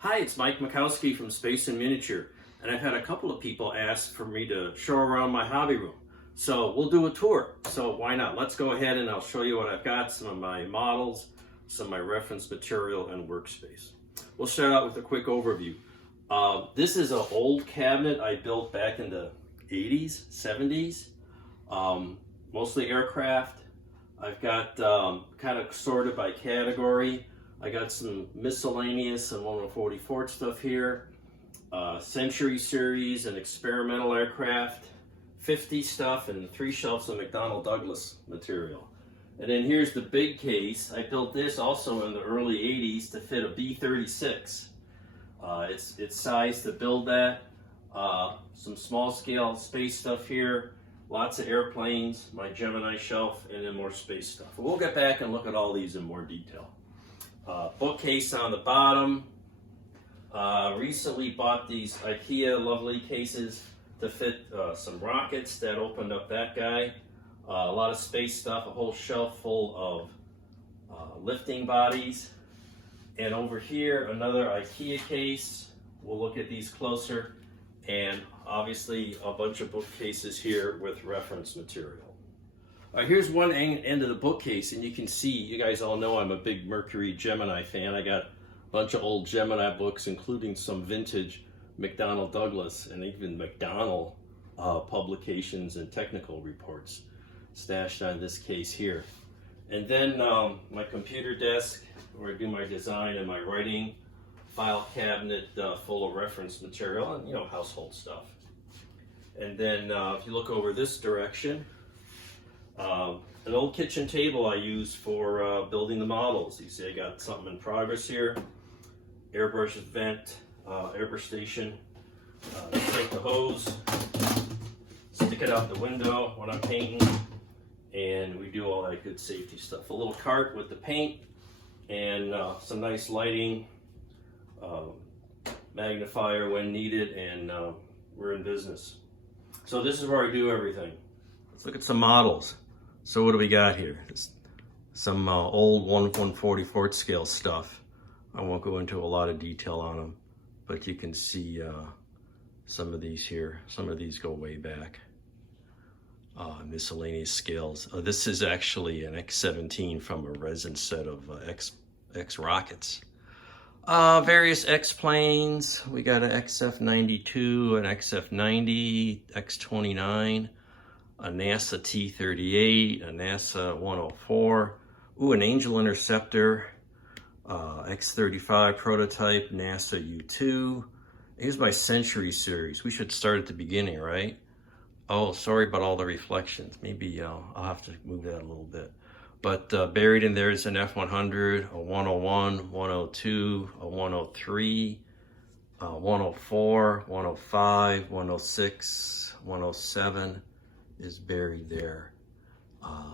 Hi, it's Mike Mikowski from Space and Miniature, and I've had a couple of people ask for me to show around my hobby room. So we'll do a tour, so why not? Let's go ahead and I'll show you what I've got, some of my models, some of my reference material, and workspace. We'll start out with a quick overview. This is an old cabinet I built back in the 80s, 70s, mostly aircraft. I've got kind of sorted by category. I got some miscellaneous and 144 stuff here, Century Series and experimental aircraft, 50 stuff, and 3 shelves of McDonnell Douglas material. And then here's the big case. I built this also in the early 80s to fit a B-36. It's sized to build that. Some small scale space stuff here, lots of airplanes, my Gemini shelf, and then more space stuff. We'll get back and look at all these in more detail. Bookcase on the bottom. Recently bought these IKEA lovely cases to fit some rockets. That opened up that guy. A lot of space stuff, a whole shelf full of lifting bodies. And over here, another IKEA case. We'll look at these closer. And obviously a bunch of bookcases here with reference material. All right, here's one end of the bookcase, and you can see, you guys all know I'm a big Mercury Gemini fan. I got a bunch of old Gemini books, including some vintage McDonnell Douglas and even McDonnell publications and technical reports stashed on this case here. And then my computer desk, where I do my design and my writing, file cabinet full of reference material and, household stuff. And then if you look over this direction, an old kitchen table I use for building the models. You see I got something in progress here. Airbrush vent, airbrush station. Take the hose, stick it out the window when I'm painting, and we do all that good safety stuff. A little cart with the paint and some nice lighting, magnifier when needed, and we're in business. So this is where I do everything. Let's look at some models. So what do we got here? Some old 1/144 scale stuff. I won't go into a lot of detail on them, but you can see some of these here. Some of these go way back. Miscellaneous scales. This is actually an X-17 from a resin set of X rockets. Various X-planes. We got an XF-92, an XF-90, X-29, a NASA T-38, a NASA 104, an Angel Interceptor, X-35 prototype, NASA U-2. Here's my Century Series. We should start at the beginning, right? Oh, sorry about all the reflections. Maybe I'll have to move that a little bit. But buried in there is an F-100, a 101, 102, a 103, 104, 105, 106, 107 is buried there.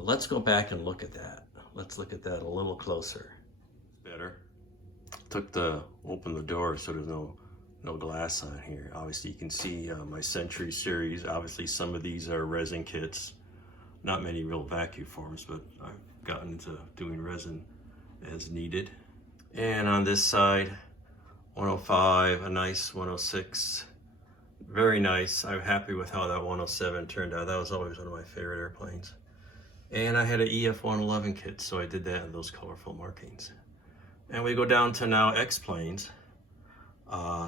Let's go back and look at that. Let's look at that a little closer. Better. Open the door so there's no glass on here. Obviously you can see my Century Series. Obviously some of these are resin kits. Not many real vacuum forms, but I've gotten into doing resin as needed. And on this side, 105, a nice 106. Very nice. I'm happy with how that 107 turned out. That was always one of my favorite airplanes. And I had an EF-111 kit, so I did that in those colorful markings. And we go down to now X-planes.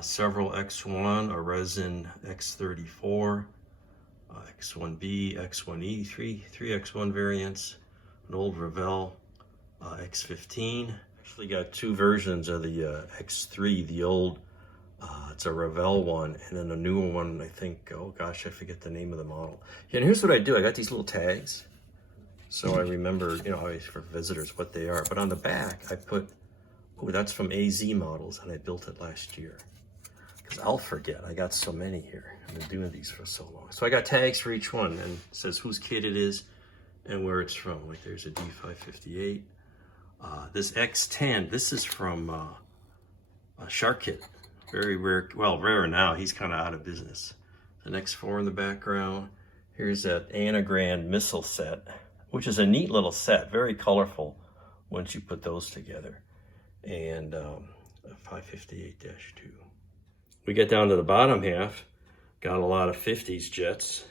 Several X1, a resin X-34, X1B, X1E, three X1 variants, an old Revell X15. Actually got 2 versions of the X3, the old, it's a Revell one, and then a newer one, I think, oh gosh, I forget the name of the model. Yeah, and here's what I do. I got these little tags, so I remember, always for visitors what they are. But on the back, I put, that's from AZ models, and I built it last year. Because I'll forget, I got so many here. I've been doing these for so long. So I got tags for each one, and it says whose kit it is and where it's from. Like there's a D558. This X10, this is from Shark Kit. Very rare, well, rare now. He's kind of out of business. An X4 in the background. Here's that Anagram missile set, which is a neat little set, very colorful once you put those together. And 558-2. We get down to the bottom half, got a lot of 50s jets,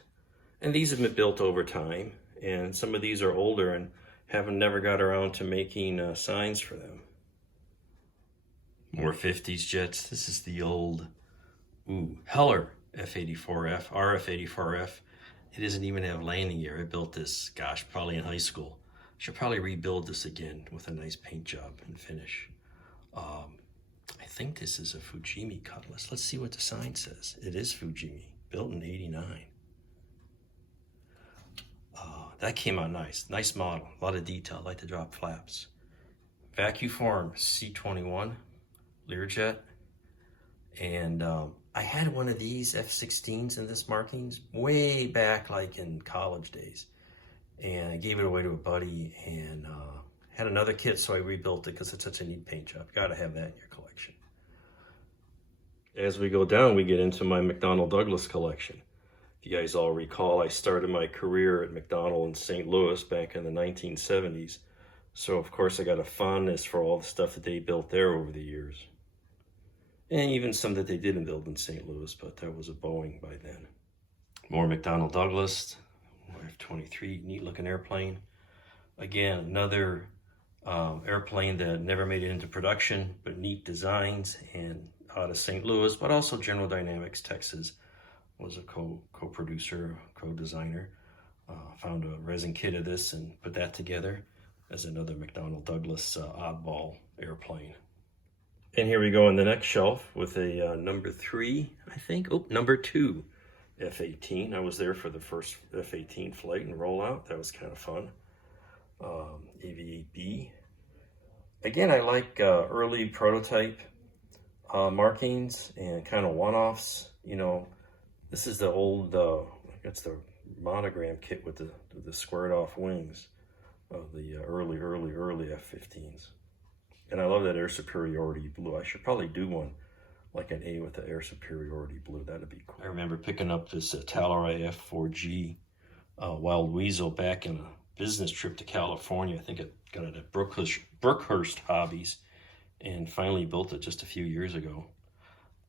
and these have been built over time, and some of these are older and haven't never got around to making signs for them. More 50s jets. This is the old Heller F-84F, RF-84F. It doesn't even have landing gear. I built this, gosh, probably in high school. Should probably rebuild this again with a nice paint job and finish. I think this is a Fujimi Cutlass. Let's see what the sign says. It is Fujimi, built in '89. That came out nice. Nice model, a lot of detail. I like to drop flaps. Vacuform C-21 Learjet. And I had one of these F-16s in this markings way back like in college days. And I gave it away to a buddy and had another kit, so I rebuilt it because it's such a neat paint job. Gotta have that in your collection. As we go down, we get into my McDonnell Douglas collection. If you guys all recall, I started my career at McDonnell in St. Louis back in the 1970s. So of course I got a fondness for all the stuff that they built there over the years. And even some that they didn't build in St. Louis, but that was a Boeing by then. More McDonnell Douglas, F-23, neat looking airplane. Again, another airplane that never made it into production, but neat designs, and out of St. Louis, but also General Dynamics, Texas, was a co-producer, co-designer. Found a resin kit of this and put that together as another McDonnell Douglas oddball airplane. And here we go on the next shelf with a number 3, I think. Oh, number 2 F-18. I was there for the first F-18 flight and rollout. That was kind of fun. AV-8B. Again, I like early prototype markings and kind of one-offs. You know, this is the old, it's the monogram kit with the squared off wings of the early F-15s. And I love that air superiority blue. I should probably do one like an A with the air superiority blue. That'd be cool. I remember picking up this Talarai F4G Wild Weasel back in a business trip to California. I think I got it at Brookhurst Hobbies and finally built it just a few years ago.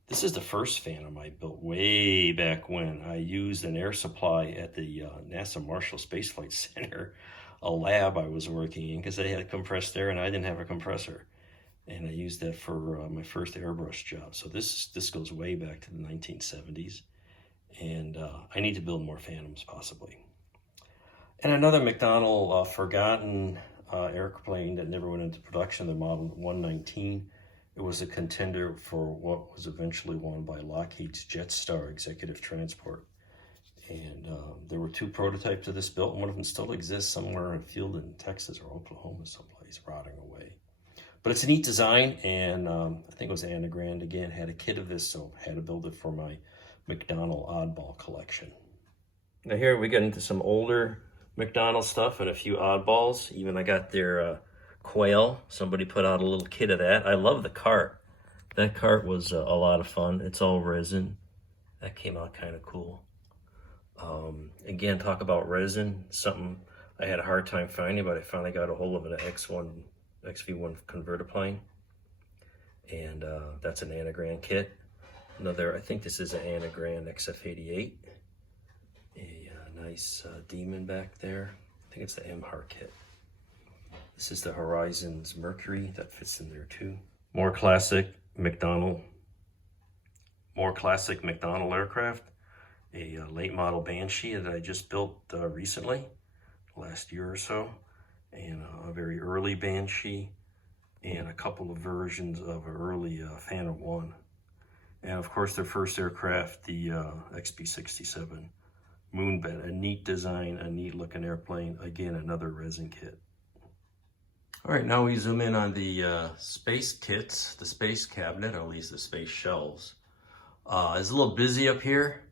This is the first Phantom I built way back when. I used an air supply at the NASA Marshall Space Flight Center, a lab I was working in, because they had compressed air and I didn't have a compressor. And I used that for my first airbrush job. So this goes way back to the 1970s. And I need to build more Phantoms, possibly. And another McDonnell forgotten airplane that never went into production, the Model 119. It was a contender for what was eventually won by Lockheed's Jetstar Executive Transport. And there were 2 prototypes of this built, and one of them still exists somewhere in a field in Texas or Oklahoma someplace, rotting away. But it's a neat design, and I think it was Anna Grand again, had a kit of this, so I had to build it for my McDonnell oddball collection. Now here we get into some older McDonnell stuff and a few oddballs. Even I got their Quail. Somebody put out a little kit of that. I love the cart. That cart was a lot of fun. It's all resin. That came out kind of cool. Again, talk about resin, something I had a hard time finding, but I finally got a hold of an XV1 converter plane. And that's an Anna Grand kit. Another, I think this is an Anna Grand XF88. A nice Demon back there. I think it's the MHAR kit. This is the Horizons Mercury, that fits in there too. More classic McDonnell aircraft. A late model Banshee that I just built recently, last year or so. And a very early Banshee, and a couple of versions of an early Phantom 1. And of course their first aircraft, the XB-67 Moonbed, a neat design, a neat looking airplane. Again, another resin kit. All right, now we zoom in on the space kits, the space cabinet, or at least the space shelves. It's a little busy up here,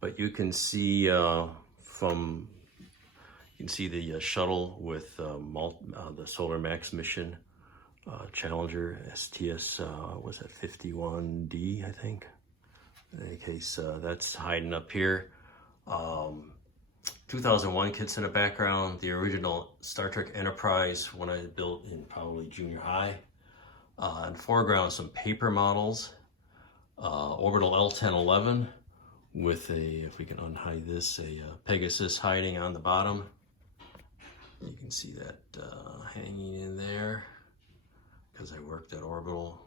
but you can see the shuttle with the Solar Max mission, Challenger STS, was that 51D, I think. In any case, that's hiding up here. 2001 kits in the background, the original Star Trek Enterprise, one I built in probably junior high. In the foreground, some paper models. Orbital L1011 with a, if we can unhide this, a Pegasus hiding on the bottom. You can see that hanging in there because I worked at Orbital.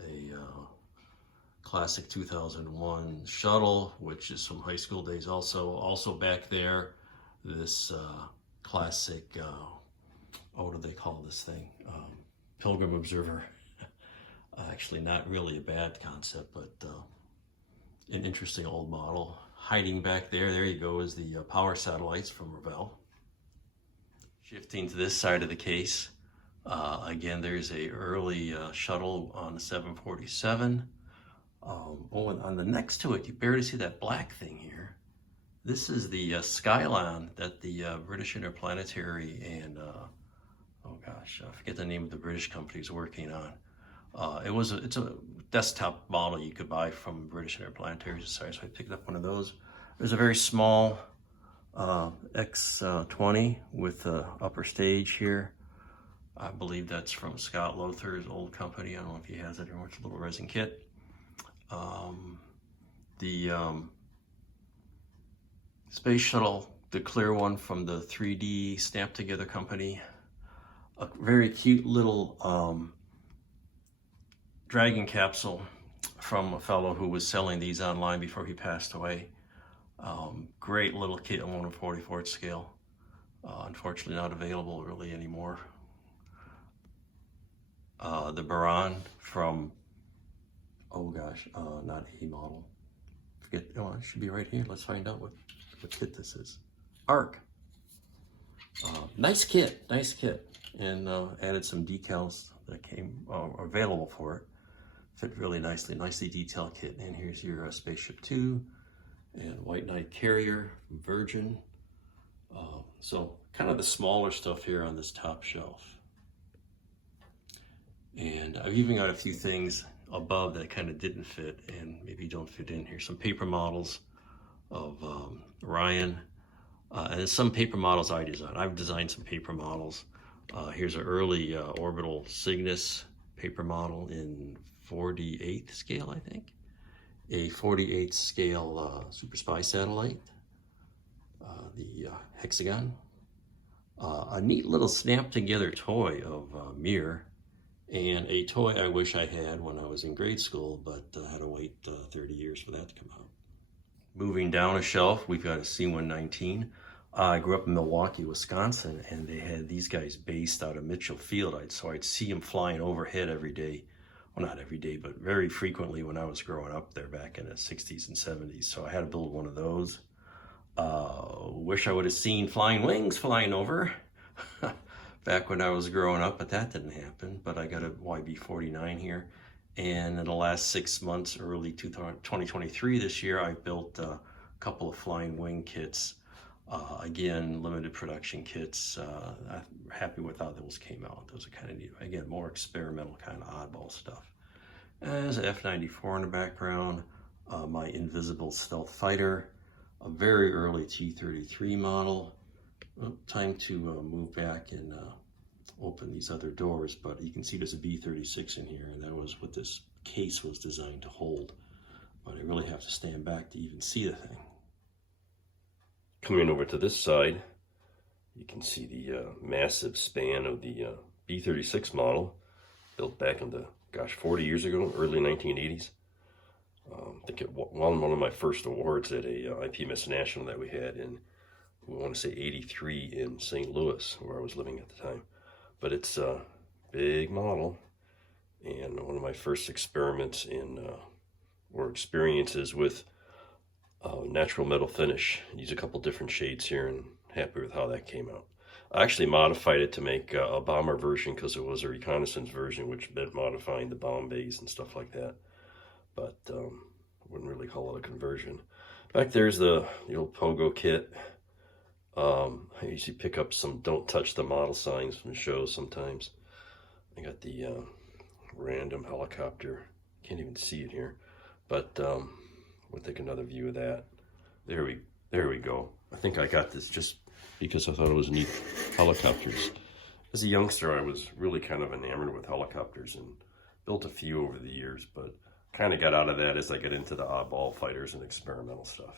A classic 2001 shuttle, which is from high school days also. Also back there, this classic, what do they call this thing? Pilgrim Observer. Actually not really a bad concept, but an interesting old model. Hiding back there, there you go, is the power satellites from Revell. Shifting to this side of the case, again, there's a early shuttle on the 747. Oh, and on the next to it, you barely see that black thing here. This is the Skylon that the British Interplanetary and, oh gosh, I forget the name of the British company is working on. It's a desktop model you could buy from British Interplanetary Society, so I picked up one of those. There's a very small X-20 with the upper stage here. I believe that's from Scott Lothar's old company. I don't know if he has it or it's a little resin kit. The space shuttle, the clear one from the 3D Stamp Together company. A very cute little Dragon capsule from a fellow who was selling these online before he passed away. Great little kit on 1/44th scale. Unfortunately not available really anymore. The Baran from, oh gosh, not a model. Forget, oh, it should be right here. Let's find out what kit this is. ARC. Nice kit, and added some decals that came available for it. Fit really nicely detailed kit. And here's your Spaceship 2 and White Knight Carrier from Virgin. So kind of the smaller stuff here on this top shelf. And I've even got a few things above that kind of didn't fit and maybe don't fit in here. Some paper models of Ryan, and some paper models I designed. I've designed some paper models. Here's an early Orbital Cygnus paper model in 48th scale, I think. A 48th scale Super Spy satellite, the Hexagon. A neat little snapped together toy of Mir, and a toy I wish I had when I was in grade school, but I had to wait 30 years for that to come out. Moving down a shelf, we've got a C-119. I grew up in Milwaukee, Wisconsin, and they had these guys based out of Mitchell Field. So I'd see them flying overhead every day. Well, not every day, but very frequently when I was growing up there back in the 60s and 70s. So I had to build one of those. Wish I would have seen flying wings flying over back when I was growing up, but that didn't happen. But I got a YB-49 here. And in the last 6 months, early 2023 this year, I built a couple of flying wing kits. Again, limited production kits. I'm happy with how those came out. Those are kind of neat. Again, more experimental kind of oddball stuff. There's an F-94 in the background. My invisible stealth fighter. A very early T-33 model. Well, time to move back and open these other doors, but you can see there's a B-36 in here, and that was what this case was designed to hold. But I really have to stand back to even see the thing. Coming over to this side, you can see the massive span of the B-36 model, built back in the, gosh, 40 years ago, early 1980s. I think it won one of my first awards at a IPMS National that we had in, we want to say 83 in St. Louis, where I was living at the time. But it's a big model, and one of my first experiments in, or experiences with natural metal finish. Use a couple different shades here, and happy with how that came out. I actually modified it to make a bomber version because it was a reconnaissance version, which meant modifying the bomb bays and stuff like that. But I wouldn't really call it a conversion. Back there's the old Pogo kit. I usually pick up some don't touch the model signs from shows sometimes. I got the random helicopter. Can't even see it here, but we'll take another view of that. There we go. I think I got this just because I thought it was neat. Helicopters. As a youngster, I was really kind of enamored with helicopters, and Built a few over the years, but kind of got out of that as I got into the oddball fighters and experimental stuff.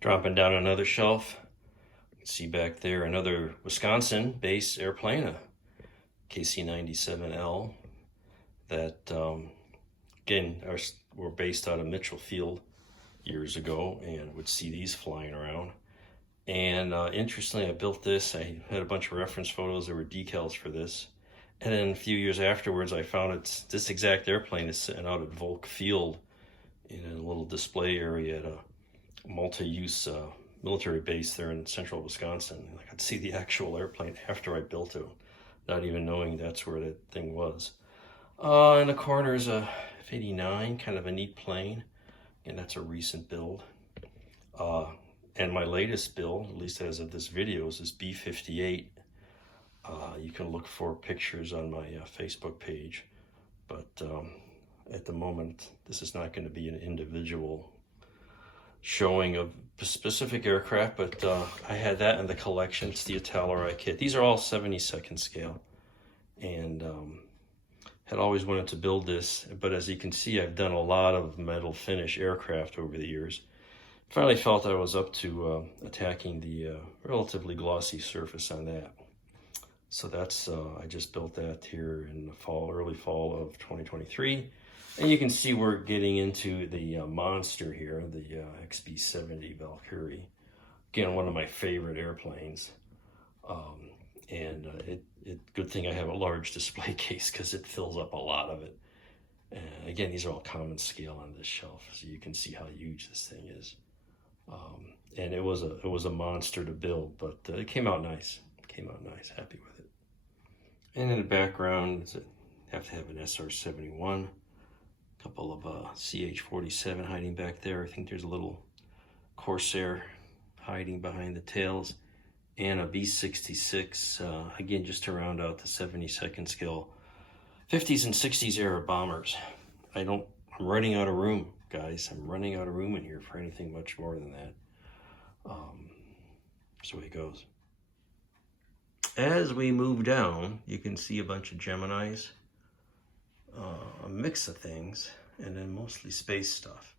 Dropping down another shelf, you can see back there another Wisconsin-based airplane, a KC-97L, that again were based out of Mitchell Field years ago, and would see these flying around. And interestingly, I built this. I had a bunch of reference photos. There were decals for this. And then a few years afterwards, I found this exact airplane is sitting out at Volk Field in a little display area at a multi-use military base there in central Wisconsin. I could see the actual airplane after I built it, not even knowing that's where that thing was. In the corner is a F-89, kind of a neat plane. And that's a recent build. And my latest build, at least as of this video, is this B-58. You can look for pictures on my Facebook page. But at the moment, this is not going to be an individual showing of a specific aircraft, but I had that in the collection. It's the Italori kit. These are all 72nd scale. And had always wanted to build this, but as you can see, I've done a lot of metal finish aircraft over the years. Finally felt I was up to attacking the relatively glossy surface on that. So that's, I just built that here in the early fall of 2023. And you can see we're getting into the monster here, the XB-70 Valkyrie. Again, one of my favorite airplanes. Good thing I have a large display case because it fills up a lot of it. Again, these are all common scale on this shelf, so you can see how huge this thing is. And it was a monster to build, but it came out nice. Happy with it. And in the background, have to have an SR-71, a couple of CH-47 hiding back there. I think there's a little Corsair hiding behind the tails. And a B-66, again, just to round out the 72nd scale 50s and 60s era bombers. I'm running out of room, guys. I'm running out of room in here for anything much more than that. That's the way it goes. As we move down, you can see a bunch of Geminis, a mix of things, and then mostly space stuff.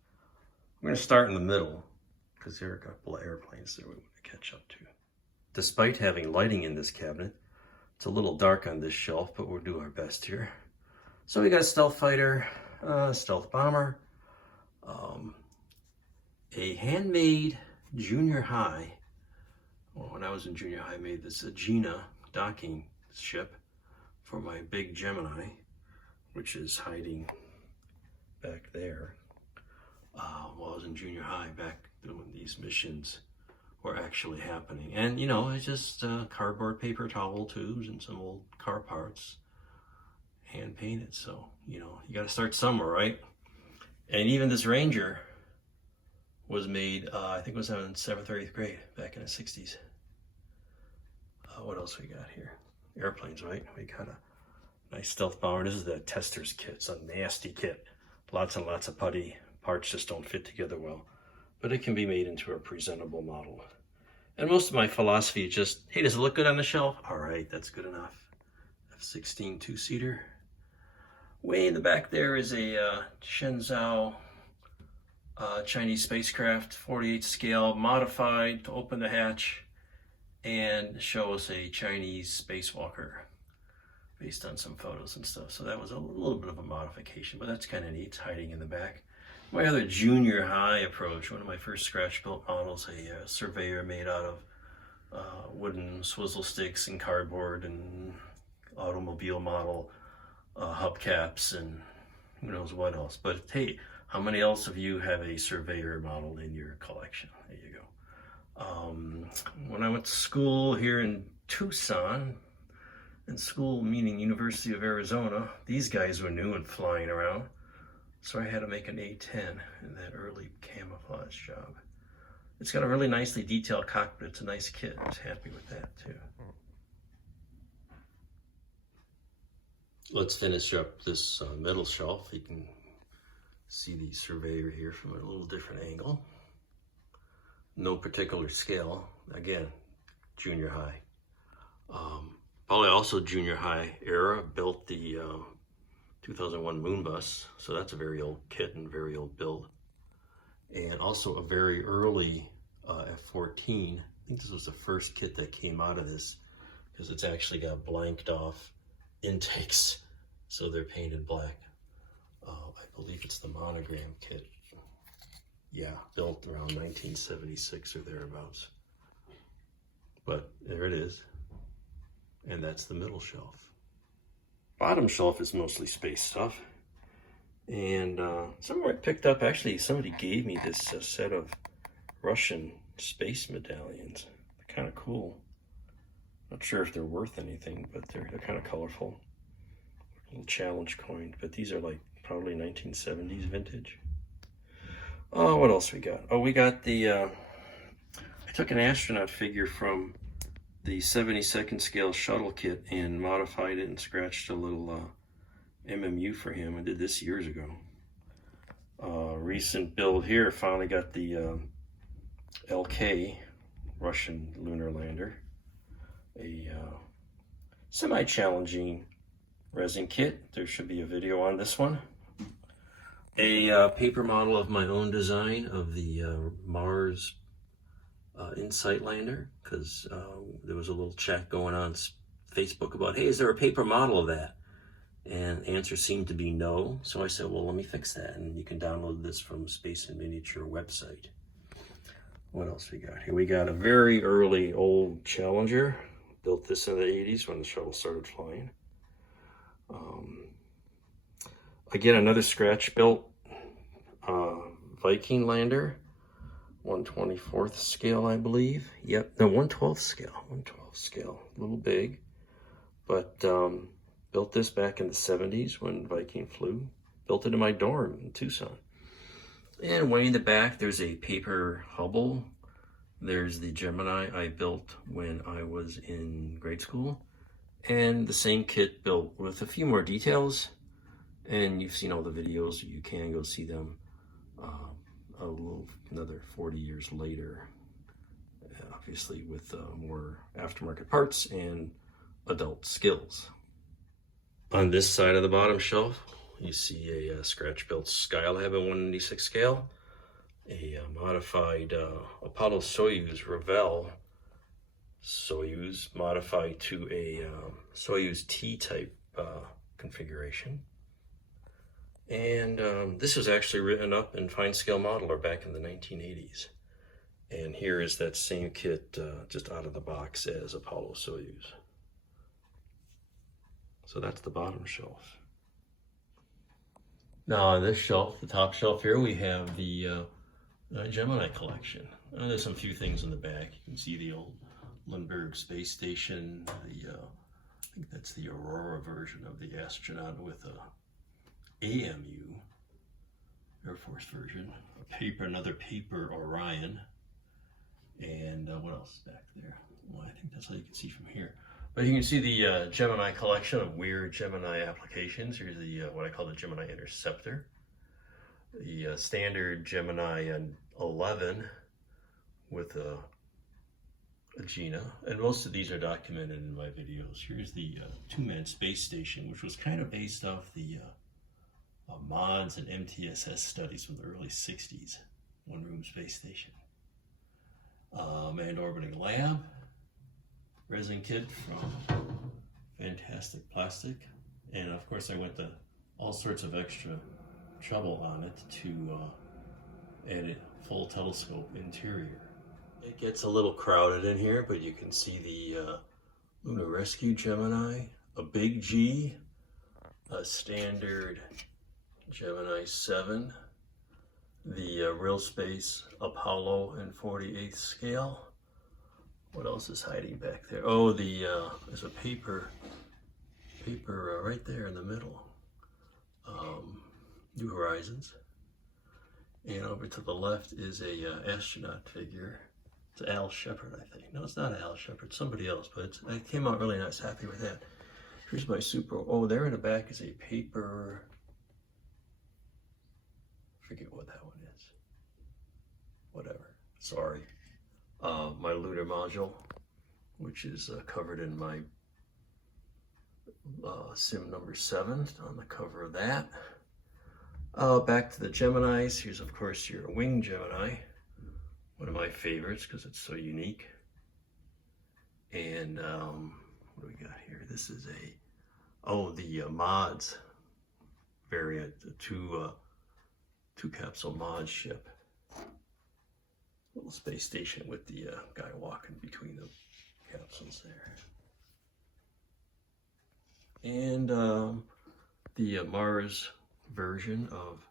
I'm going to start in the middle because there are a couple of airplanes that we want to catch up to. Despite having lighting in this cabinet, it's a little dark on this shelf, but we'll do our best here. So we got a stealth fighter, stealth bomber, a handmade junior high. Well, when I was in junior high, I made this Agena docking ship for my big Gemini, which is hiding back there. While I was in junior high, back when these missions were actually happening. And you know, it's just cardboard paper towel tubes and some old car parts, hand painted. So, you know, you got to start somewhere, right? And even this Ranger was made, I think it was in 7th or 8th grade back in the 60s. What else we got here? Airplanes, right? We got a nice stealth bomber. This is the tester's kit. It's a nasty kit. Lots and lots of putty. Parts just don't fit together well. But it can be made into a presentable model. And most of my philosophy is just, hey, does it look good on the shelf? All right, that's good enough. F-16 two-seater. Way in the back there is a Shenzhou Chinese spacecraft, 48 scale, modified to open the hatch and show us a Chinese spacewalker based on some photos and stuff. So that was a little bit of a modification, but that's kind of neat. It's hiding in the back. My other junior high approach, one of my first scratch built models, a Surveyor made out of wooden swizzle sticks and cardboard and automobile model hubcaps and who knows what else. But hey, how many else of you have a Surveyor model in your collection? There you go. When I went to school here in Tucson, and school meaning University of Arizona, these guys were new and flying around. So I had to make an A-10 in that early camouflage job. It's got a really nicely detailed cockpit. It's a nice kit. I was happy with that too. Let's finish up this middle shelf. You can see the Surveyor here from a little different angle. No particular scale. Again, junior high. Probably also junior high era, built the 2001 Moon Bus, so that's a very old kit and very old build. And also a very early F-14. I think this was the first kit that came out of this, because it's actually got blanked off intakes, so they're painted black. I believe it's the monogram kit. Yeah, built around 1976 or thereabouts. But there it is. And that's the middle shelf. Bottom shelf is mostly space stuff. And somewhere I picked up, actually somebody gave me this set of Russian space medallions. They're kind of cool. Not sure if they're worth anything, but they're kind of colorful. A little challenge coined, but these are like probably 1970s vintage. Oh, what else we got? Oh, we got the, I took an astronaut figure from the 72nd scale shuttle kit and modified it and scratched a little MMU for him. I did this years ago. Recent build here, finally got the LK, Russian lunar lander. A semi-challenging resin kit. There should be a video on this one. A paper model of my own design of the Mars Insight lander, because there was a little chat going on Facebook about, hey, is there a paper model of that? And the answer seemed to be no. So I said, well, let me fix that. And you can download this from Space and Miniature website. What else we got here? We got a very early old Challenger. Built this in the 80s when the shuttle started flying. Again, another scratch built Viking lander. 1/24th scale, I believe. Yep, no, 1/12th scale. 1/12th scale, a little big. But built this back in the 70s when Viking flew. Built it in my dorm in Tucson. And way in the back, there's a paper Hubble. There's the Gemini I built when I was in grade school. And the same kit built with a few more details. And you've seen all the videos. You can go see them another 40 years later. Obviously with more aftermarket parts and adult skills. On this side of the bottom shelf, you see a scratch-built Skylab in 196 scale, a modified Apollo Soyuz Ravel Soyuz modified to a Soyuz T-type configuration. And this was actually written up in fine scale modeler back in the 1980s. And here is that same kit just out of the box as Apollo Soyuz. So that's the bottom shelf. Now on this shelf, the top shelf here, we have the Gemini collection. There's some few things in the back. You can see the old Lindbergh space station. I think that's the Aurora version of the astronaut with a AMU, Air Force version. Another paper Orion. And what else is back there? Well, I think that's all you can see from here. But you can see the Gemini collection of weird Gemini applications. Here's the what I call the Gemini Interceptor. The standard Gemini 11 with a Gina. And most of these are documented in my videos. Here's the two-man space station, which was kind of based off the MODS and MTSS studies from the early 60s. One-room space station. Manned orbiting lab. Resin kit from Fantastic Plastic. And of course I went to all sorts of extra trouble on it to add a full telescope interior. It gets a little crowded in here, but you can see the Lunar Rescue Gemini, a big G, a standard Gemini 7, the Real Space Apollo in 48th scale. What else is hiding back there? Oh, there's a paper right there in the middle. New Horizons. And over to the left is a astronaut figure. It's Al Shepard, I think. No, it's not Al Shepard, somebody else, but it came out really nice. Happy with that. Here's my super. Oh, there in the back is a paper. Forget what that one is. Whatever. Sorry. My lunar module. which is covered in my sim number 7 on the cover of that. Back to the Geminis. Here's, of course, your winged Gemini, one of my favorites because it's so unique. And what do we got here? This is the mods variant, the two capsule mod ship. Little space station with the guy walking between the capsules there. And the Mars version of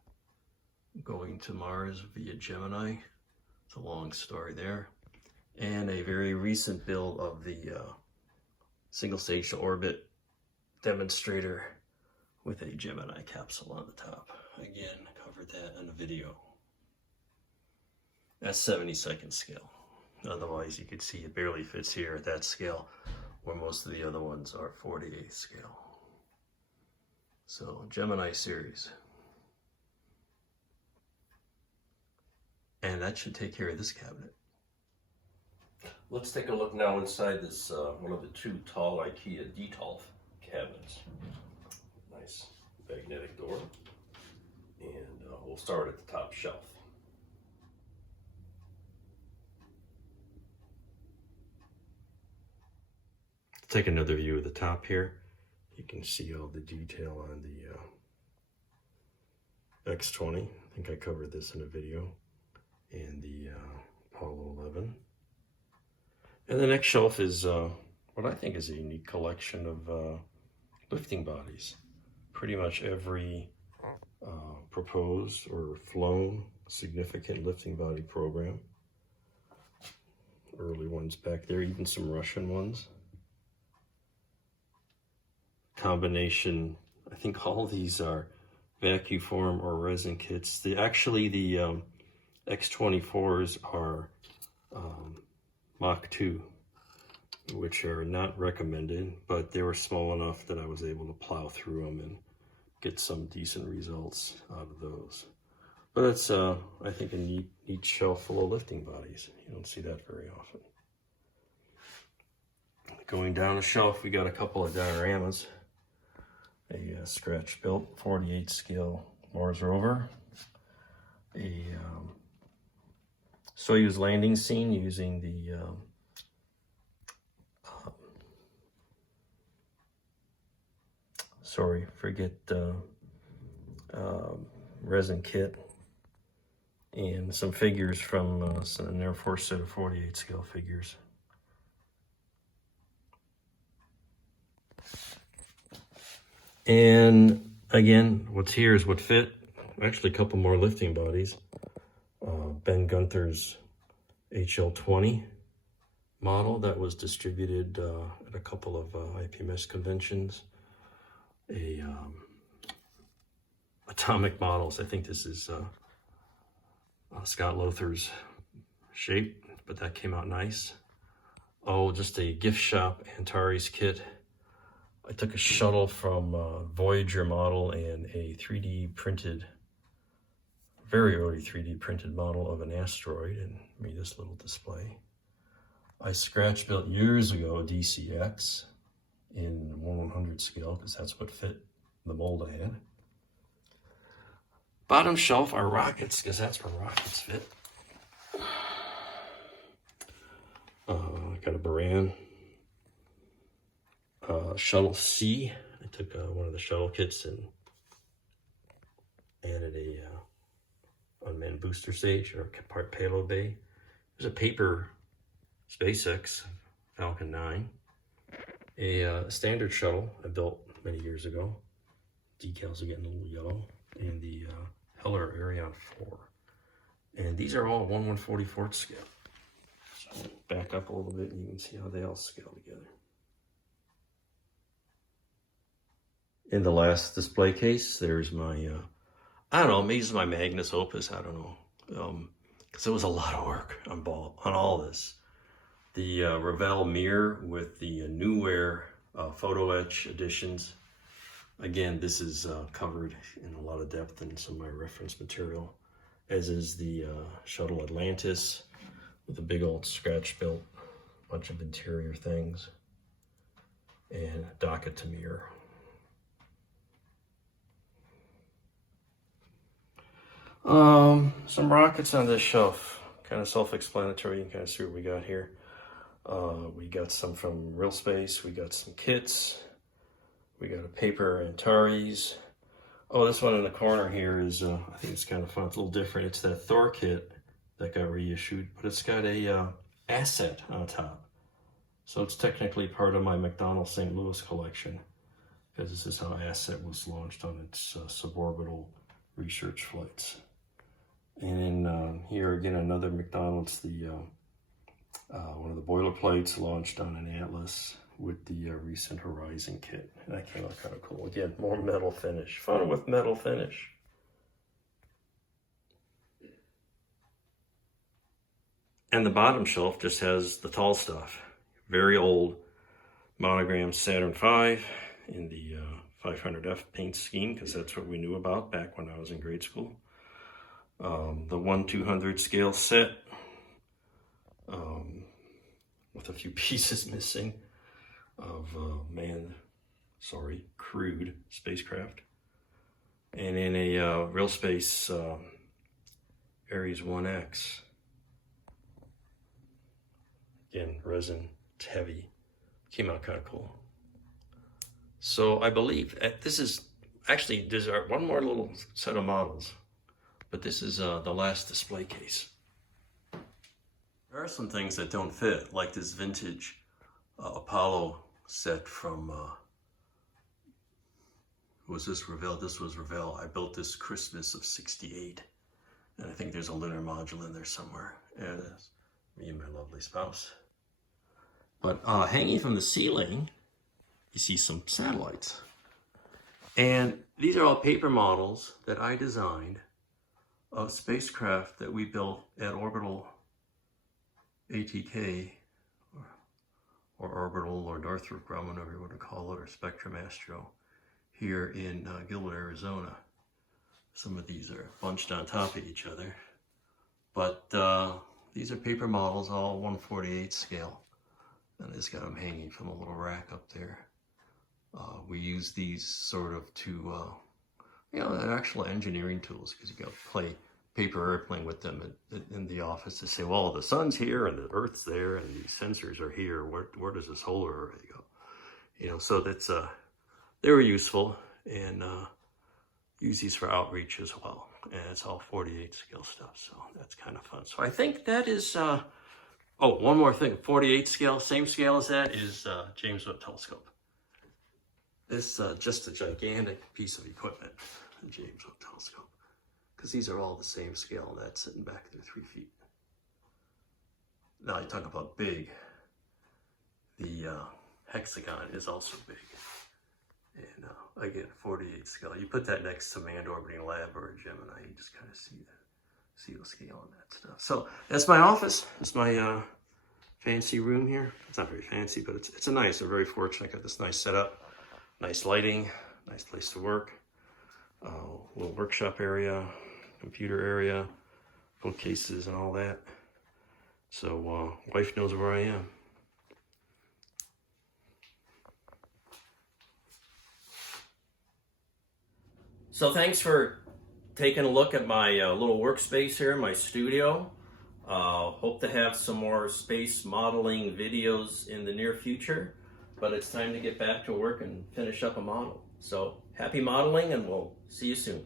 going to Mars via Gemini. It's a long story there. And a very recent build of the single stage to orbit demonstrator with a Gemini capsule on the top. Again, I covered that in a video. That's 72nd scale. Otherwise, you can see it barely fits here at that scale, where most of the other ones are 48th scale. So, Gemini series. And that should take care of this cabinet. Let's take a look now inside this one of the two tall IKEA Detolf cabinets. Nice magnetic door. And we'll start at the top shelf. Take another view of the top here. You can see all the detail on the X20. I think I covered this in a video. And the Apollo 11. And the next shelf is what I think is a unique collection of lifting bodies. Pretty much every proposed or flown significant lifting body program. Early ones back there, even some Russian ones. Combination, I think all these are vacuum form or resin kits. The X24s are Mach 2, which are not recommended, but they were small enough that I was able to plow through them and get some decent results out of those. But it's, I think, a neat shelf full of lifting bodies. You don't see that very often. Going down the shelf, we got a couple of dioramas. A scratch-built 48 scale Mars rover. A Soyuz landing scene using the resin kit, and some figures from an Air Force set of 48 scale figures. And again, what's here is what fit. Actually, a couple more lifting bodies. Ben Gunther's HL20 model that was distributed at a couple of IPMS conventions. Atomic models. I think this is Scott Lothar's shape, but that came out nice. Oh, just a gift shop Antares kit. I took a shuttle from Voyager model and a 3D printed, very early 3D printed model of an asteroid and made this little display. I scratch built years ago a DCX in 1/100 scale because that's what fit the mold I had. Bottom shelf are rockets because that's where rockets fit. Got a Baran Shuttle C. I took one of the shuttle kits and added a unmanned booster stage or part payload bay. There's a paper SpaceX Falcon 9. A standard shuttle I built many years ago. Decals are getting a little yellow. And the Heller Ariane 4. And these are all 1/144th scale. So back up a little bit and you can see how they all scale together. In the last display case, there's my, I don't know, maybe it's my Magnus Opus, I don't know. Because it was a lot of work on all this. The Revell mirror with the Newware photo etch editions. Again, this is covered in a lot of depth in some of my reference material, as is the Shuttle Atlantis with a big old scratch built bunch of interior things, and docket to mirror. Some rockets on this shelf, kind of self-explanatory. You can kind of see what we got here. We got some from Real Space, we got some kits, we got a paper Antares. Oh, this one in the corner here is, I think it's kind of fun, it's a little different. It's that Thor kit that got reissued, but it's got a asset on top. So it's technically part of my McDonnell St. Louis collection, because this is how Asset was launched on its suborbital research flights. And then here again, another McDonald's, one of the boilerplates launched on an Atlas with the recent Horizon kit. And that came out kind of cool. Again, more metal finish. Fun with metal finish. And the bottom shelf just has the tall stuff. Very old monogram Saturn V in the 500F paint scheme, because that's what we knew about back when I was in grade school. The 1/200 scale set with a few pieces missing of crewed spacecraft. And in a Real Space Ares 1X. Again, resin, it's heavy. Came out kind of cool. So I believe this is, actually, there's one more little set of models, but this is the last display case. There are some things that don't fit, like this vintage Apollo set from, was this Revell? This was Revell. I built this Christmas of '68, and I think there's a lunar module in there somewhere. There it is, me and my lovely spouse. But hanging from the ceiling, you see some satellites. And these are all paper models that I designed of spacecraft that we built at Orbital ATK, or Orbital, or Northrop Grumman, whatever you want to call it, or Spectrum Astro, here in Gilbert, Arizona. Some of these are bunched on top of each other. But these are paper models, all 1/48 scale. And I just got them hanging from a little rack up there. We use these sort of to, they're actual engineering tools, because you got to play paper airplane with them in the office to say, well, the sun's here and the Earth's there and these sensors are here. Where does the solar array go? So that's, they were useful, and use these for outreach as well. And it's all 48 scale stuff, so that's kind of fun. So I think that is, oh, one more thing, 48 scale, same scale as that is James Webb Telescope. This just a gigantic piece of equipment, the James Webb Telescope, because these are all the same scale, and that's sitting back there 3 feet. Now you talk about big, the hexagon is also big. And again, 48 scale. You put that next to Manned Orbiting Lab or a Gemini, you just kind of see the scale on that stuff. So that's my office. It's my fancy room here. It's not very fancy, but it's a nice. I'm very fortunate. I got this nice setup, nice lighting, nice place to work. Little workshop area, computer area, bookcases and all that. So wife knows where I am. So thanks for taking a look at my little workspace here, my studio. Hope to have some more space modeling videos in the near future, but it's time to get back to work and finish up a model. So happy modeling, and we'll see you soon.